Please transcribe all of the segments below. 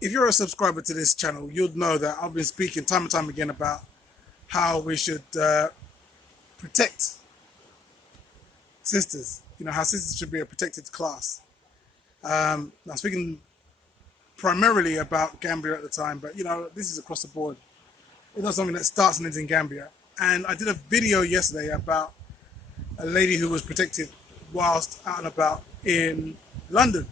If you're a subscriber to this channel, you'll know that I've been speaking time and time again about how we should protect sisters. You know, how sisters should be a protected class. Now, speaking primarily about Gambia at the time, but you know, this is across the board. It's not something that starts and ends in Gambia. And I did a video yesterday about a lady who was protected whilst out and about in London.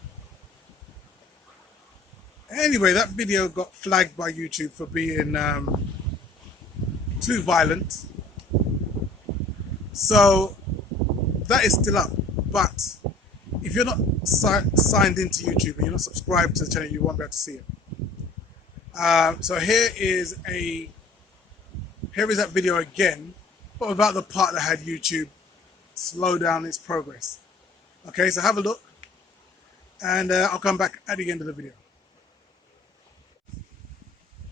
Anyway, that video got flagged by YouTube for being too violent. So that is still up. But if you're not signed into YouTube and you're not subscribed to the channel, you won't be able to see it. So here is that video again, but about the part that had YouTube slow down its progress. Okay, so have a look, and I'll come back at the end of the video.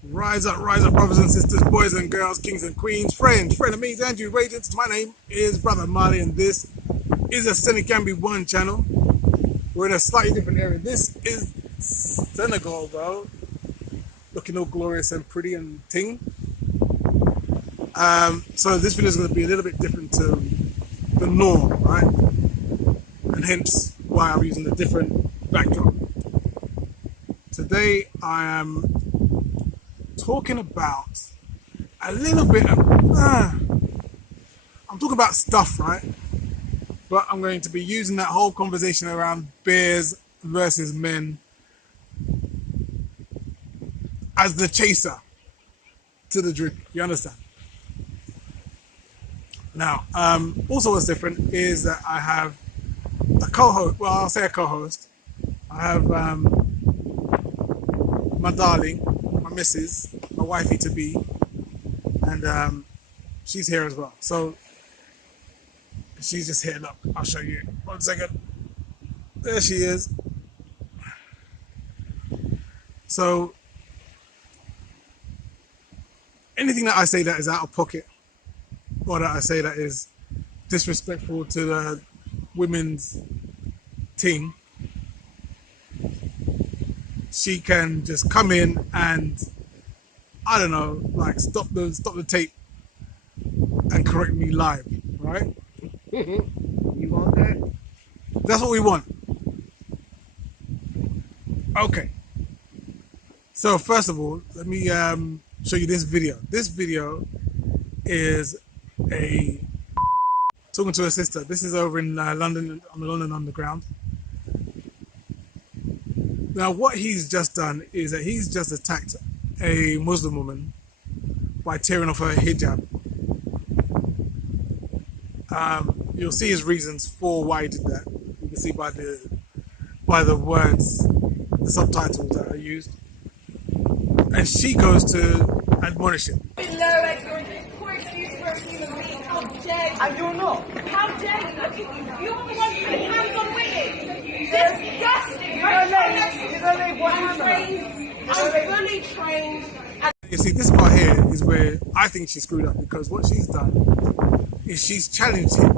Rise up, brothers and sisters, boys and girls, kings and queens, friends, frenemies, and you radiants. My name is Brother Marley, and this is a Senegambi One channel. We're in a slightly different area. This is Senegal, though, looking all glorious and pretty and ting. So this video is going to be a little bit different to the norm, right? And hence why I'm using a different backdrop. Today I am talking about a little bit of, I'm talking about stuff, right? But I'm going to be using that whole conversation around bears versus men as the chaser to the drink. You understand? Now, also what's different is that I have a co-host. Well, I'll say a co-host. I have my darling, my missus, my wifey to be, and she's here as well. So she's just here. Look, I'll show you. 1 second. There she is. So anything that I say that is out of pocket, or that I say that is disrespectful to the women's team, she can just come in and, I don't know, like stop the tape and correct me live, right? You want that? That's what we want. Okay. So first of all, let me show you this video. This video is talking to a sister. This is over in London, on the London Underground. Now, what he's just done is that he's just attacked a Muslim woman by tearing off her hijab. You'll see his reasons for why he did that. You can see by the words, the subtitles that are used. And she goes to admonish him. And you're not. How dare you? Look at you. You're the one putting hands on women. Disgusting. I'm fully trained. You see, this part here is where I think she screwed up, because what she's done is she's challenged him.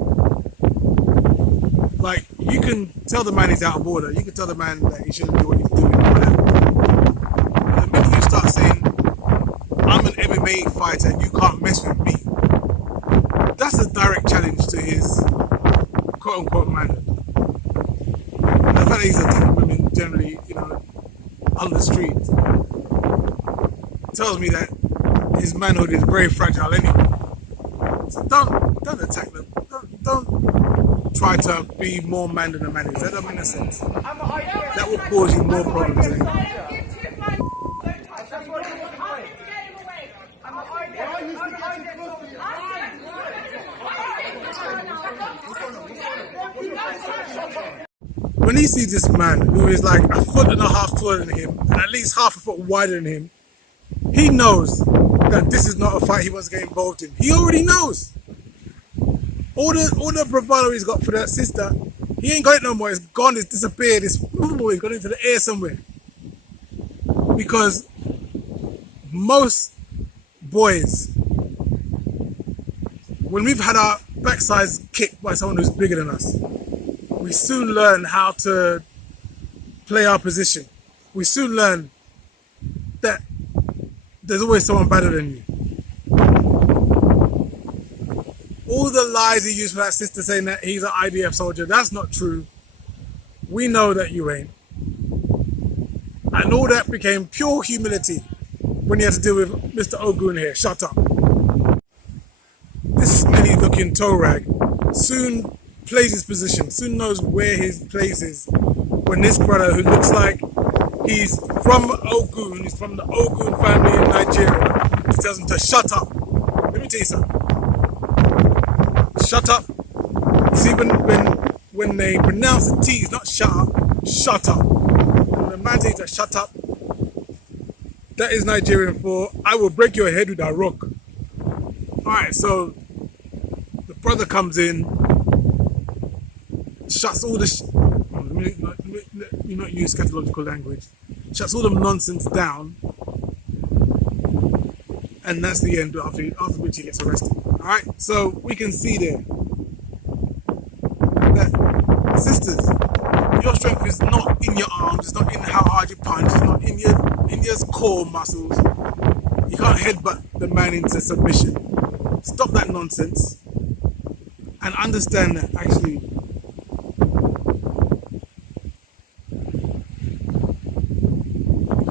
Like, you can tell the man he's out of order. You can tell the man that he shouldn't do what he's doing, or whatever. But the minute you start saying, I'm an MMA fighter and you can't mess with me, that's a direct challenge to his quote-unquote manhood. And the fact that he's attacking women generally, you know, on the street, tells me that his manhood is very fragile anyway. So don't attack them. Don't try to be more man than a man is. That doesn't make sense. That will cause you more problems. When he sees this man who is like 1.5 foot taller than him and at least half a foot wider than him, he knows that this is not a fight he wants to get involved in. He already knows. All the bravado he's got for that sister, he ain't got it no more. It's gone, it's disappeared, it's gone into the air somewhere. Because most boys, when we've had our backsides kicked by someone who's bigger than us, we soon learn how to play our position. We soon learn that there's always someone better than you. All the lies he used for that sister saying that he's an IDF soldier, that's not true. We know that you ain't. And all that became pure humility when he had to deal with Mr. Ogun here. Shut up. This smelly looking toe rag soon plays his position, soon knows where his place is when this brother who looks like he's from Ogun, he's from the Ogun family in Nigeria, he tells him to shut up. Let me tell you something. Shut up. See, when they pronounce the T, it's not shut up, shut up. When the man says to shut up, that is Nigerian for I will break your head with a rock. Alright, so the brother comes in, shuts all the you not use scatological language, shuts all the nonsense down, and that's the end after which he gets arrested. Alright, so we can see there that, sisters, your strength is not in your arms, it's not in how hard you punch, it's not in your core muscles. You can't headbutt the man into submission. Stop that nonsense and understand that actually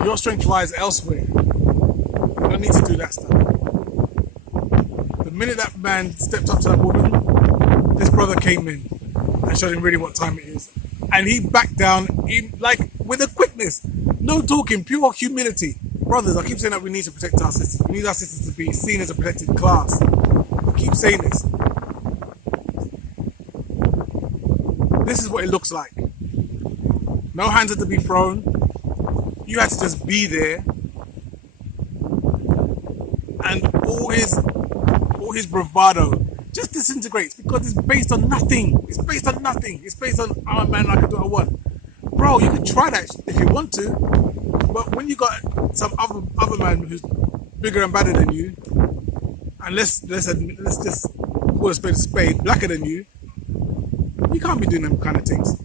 your strength lies elsewhere. You don't need to do that stuff. The minute that man stepped up to that woman, this brother came in and showed him really what time it is. And he backed down, like with a quickness. No talking, pure humility. Brothers, I keep saying that we need to protect our sisters. We need our sisters to be seen as a protected class. I keep saying this. This is what it looks like. No hands had to be thrown. You had to just be there. And all his bravado just disintegrates because it's based on nothing. It's based on nothing. It's based on, oh man, I can do what I want. Bro, you can try that if you want to, but when you got some other man who's bigger and badder than you, and let's just call a spade, blacker than you can't be doing them kind of things.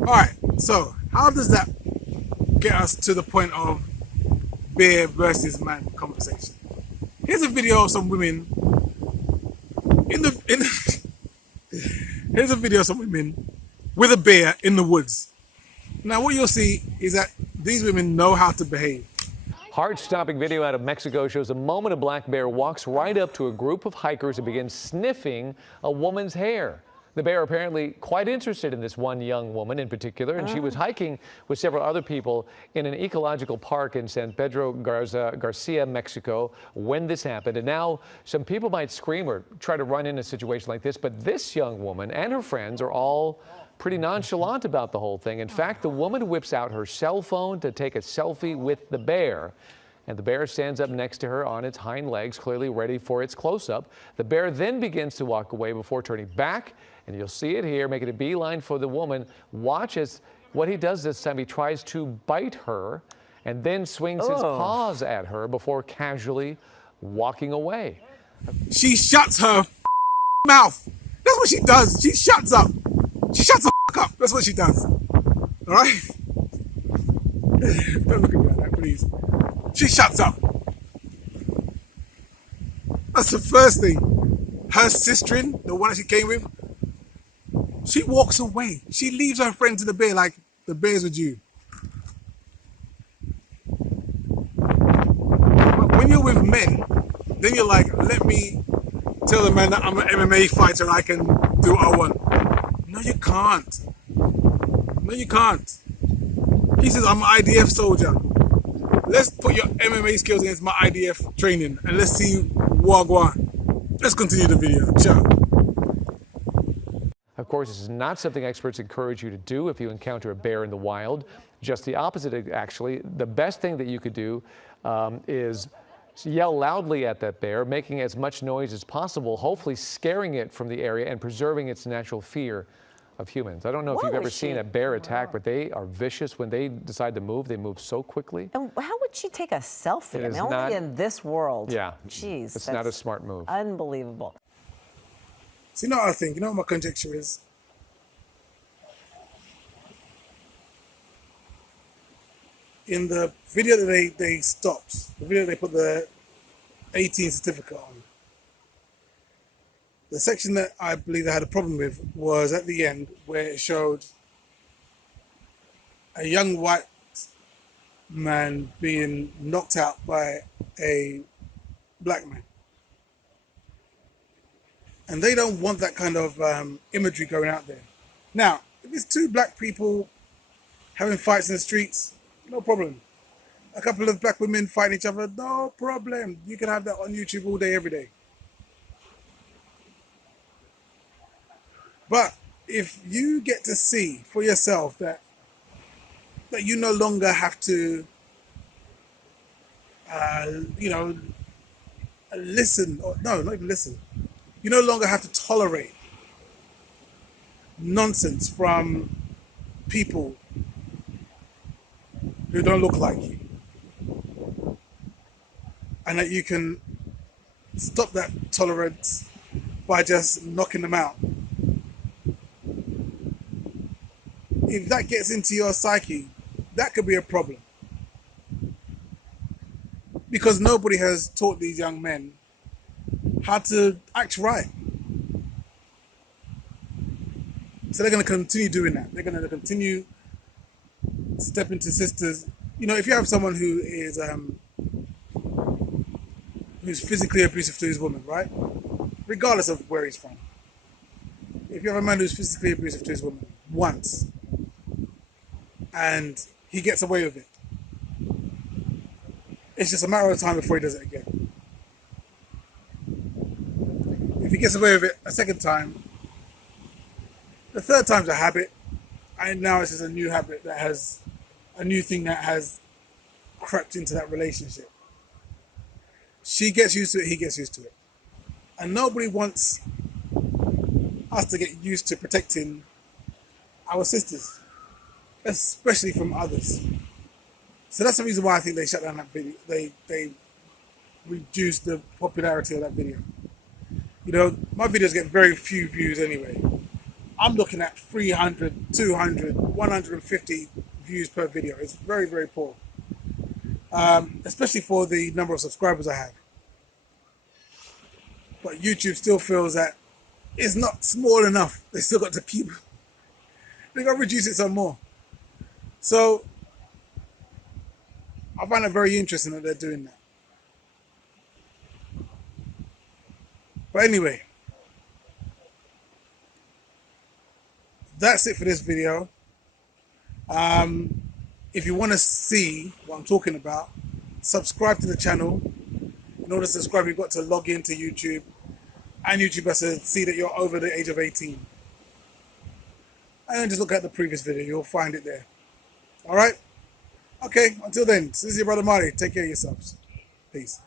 Alright, so how does that get us to the point of bear versus man conversation? Here's a video of some women here's a video of some women with a bear in the woods. Now what you'll see is that these women know how to behave. Heart-stopping video out of Mexico shows a moment a black bear walks right up to a group of hikers and begins sniffing a woman's hair. The bear apparently quite interested in this one young woman in particular, and she was hiking with several other people in an ecological park in San Pedro Garcia, Mexico, when this happened. And now some people might scream or try to run in a situation like this, but this young woman and her friends are all pretty nonchalant about the whole thing. In fact, the woman whips out her cell phone to take a selfie with the bear. And the bear stands up next to her on its hind legs, clearly ready for its close-up. The bear then begins to walk away before turning back, and you'll see it here, making a beeline for the woman. Watch as what he does this time. He tries to bite her and then swings his paws at her before casually walking away. She shuts her mouth. That's what she does. She shuts up. She shuts the up. That's what she does. All right? Don't look at me like that, please. She shuts up. That's the first thing. Her sister-in, the one that she came with, she walks away. She leaves her friend to the bear like the bear's with you. But when you're with men, then you're like, let me tell the man that I'm an MMA fighter and I can do what I want. No, you can't. No, you can't. He says, I'm an IDF soldier. Let's put your MMA skills against my IDF training and let's see Wagwan. Let's continue the video. Ciao. Of course, this is not something experts encourage you to do if you encounter a bear in the wild. Just the opposite, actually. The best thing that you could do is yell loudly at that bear, making as much noise as possible, hopefully scaring it from the area and preserving its natural fear of humans. I don't know if you've ever seen a bear attack, but they are vicious. When they decide to move, they move so quickly. And how would she take a selfie? I mean, only in this world. Yeah. Jeez. It's not a smart move. Unbelievable. So you know what I think? You know what my conjecture is? in the video that they stopped, the video they put the 18 certificate on, the section that I believe they had a problem with was at the end where it showed a young white man being knocked out by a black man. And they don't want that kind of imagery going out there. Now, if it's two black people having fights in the streets, no problem. A couple of black women fighting each other, no problem. You can have that on YouTube all day, every day. But if you get to see for yourself that you no longer have to, listen, or no, not even listen. You no longer have to tolerate nonsense from people who don't look like you. And that you can stop that tolerance by just knocking them out. If that gets into your psyche, that could be a problem. Because nobody has taught these young men how to act right. So they're going to continue doing that. They're going to continue stepping to sisters. You know, if you have someone who is who's physically abusive to his woman, right? Regardless of where he's from. If you have a man who's physically abusive to his woman once, and he gets away with it, it's just a matter of time before he does it again. If he gets away with it a second time, the third time's a habit, and now it's just a new habit that has a new thing that has crept into that relationship. She gets used to it, he gets used to it. And nobody wants us to get used to protecting our sisters, especially from others. So that's the reason why I think they shut down that video. They reduced the popularity of that video. You know, my videos get very few views anyway. I'm looking at 300, 200, 150 views per video. It's very, very poor. Especially for the number of subscribers I have. But YouTube still feels that it's not small enough. They still got to keep, they got to reduce it some more. So I find it very interesting that they're doing that. But anyway, that's it for this video. If you want to see what I'm talking about, subscribe to the channel. In order to subscribe, you've got to log into YouTube, and YouTube has to see that you're over the age of 18. And then just look at the previous video, you'll find it there. All right? Okay, until then, this is your brother Marty. Take care of yourselves. Peace.